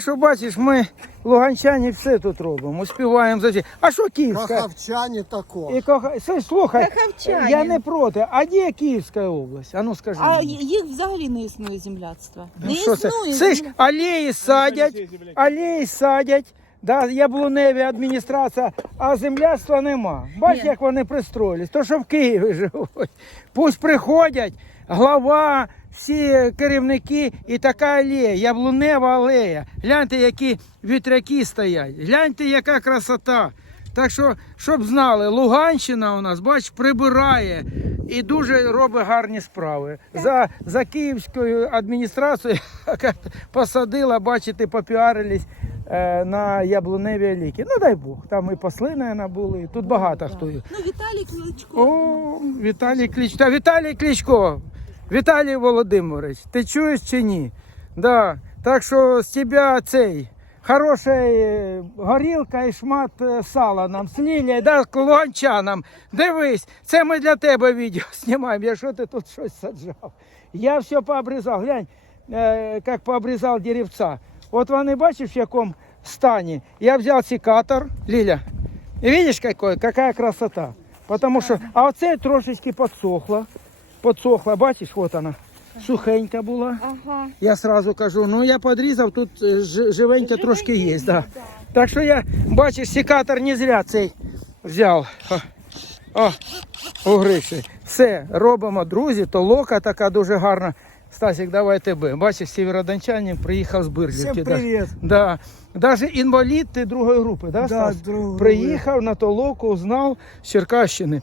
Що бачиш, ми луганчані все тут робимо, успіваємо за всі. А що Київська? Кахавчане також. І коха... Слухай, Слухай, я не проти. А де Київська область? А ну скажи. А мені. їх взагалі не існує земляцтва. Не Ну, що це? існує. Це ж земля- алеї садять, алеї садять, да, яблуневі адміністрація, а земляцтва нема. Бач, Ні. як вони пристроїлись. То, що в Києві живуть. Пусть приходять, глава, всі керівники і така алея, яблунева алея. Гляньте, які вітряки стоять. Гляньте, яка красота. Так що, щоб знали, Луганщина у нас, бач, прибирає і дуже робить гарні справи. За, за київською адміністрацією яка посадила, бачите, попіарились е, на яблуневі ліки. Ну дай Бог, там і посли, наверное, були, тут багато хто. є. Ну, Віталій Кличко. О, Віталій Кличко. Та Віталій Кличко. Віталій Володимирович, ти чуєш чи ні? Да. Так що з тебе цей хороша е, горілка і шмат е, сала нам Лілією, да, луганчанам. Дивись, це ми для тебе відео знімаємо, якщо ти тут щось саджав. Я все пообрізав. Глянь, е, як пообрізав деревця. От вони бачиш, в якому стані. Я взяв секатор, Ліля. Видишь, какой, какая красота. Потому что, а оце трошечки подсохла. Подсохла, бачиш, вот она. Сухенька була. Ага. Я сразу кажу, ну я подрізав, тут е, живенька трошки є. Да. Так що я, бачиш, секатор не зря цей взяв. О, о, у Гриші. Все, робимо, друзі, толока така дуже гарна. Стасик, давай тебе. Бачиш, сєвєродончанин приїхав з Бирлівки. Всім привіт. Да. Даже інвалід ти другої групи, да, Да, Стас? другої. Приїхав на толоку, знав з Черкащини.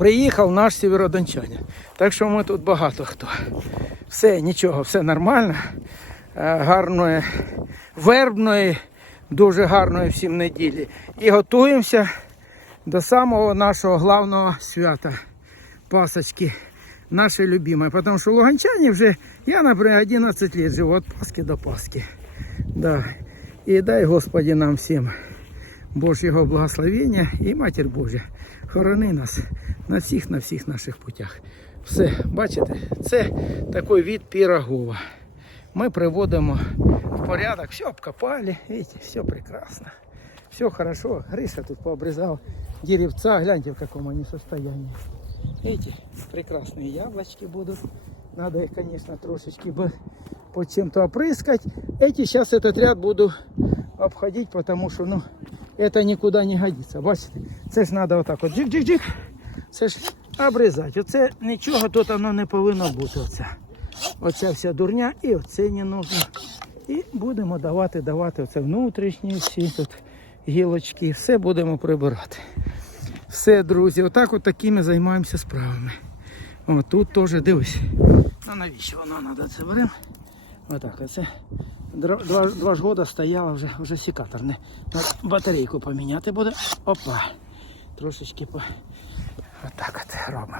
Приїхав наш сєвєродончанин. Так що ми тут багато хто. Все, нічого, все нормально. Е, Гарної, вербної, дуже гарної всім неділі. І готуємося до самого нашого главного свята Пасочки. Нашей любимой. Потому что луганчане вже, я, например, 11 лет живу от Пасхи до Пасхи. Да. І дай Господи нам всім Божого благословення і Матір Божа. Хорони нас на всіх на всіх наших путях. Все, бачите, це такий від пірогова. Ми приводимо в порядок, все обкопали, видите, все прекрасно. Все хорошо. Гриша тут пообрезал деревца, гляньте в каком они состоянии. Видите, прекрасные яблочки будут. Надо их, конечно, трошечки бы по чем-то опрыскать. Эти сейчас этот ряд буду обходить, потому что, ну, это никуда не годится. Бачите, це ж надо отак от джик-джик-джик. Це ж обрізати. Оце нічого тут воно не повинно бути. Оце. Оця вся дурня і оце не нужно. І будемо давати, давати оце внутрішні всі тут гілочки. Все будемо прибирати. Все, друзі, отак от такими займаємося справами. О, тут теж дивись. Ну навіщо воно треба це беремо? Отак, оце. Два, два, ж года стояла вже, вже секатор. Не, батарейку поміняти буде. Опа. Трошечки по. Отак от робимо.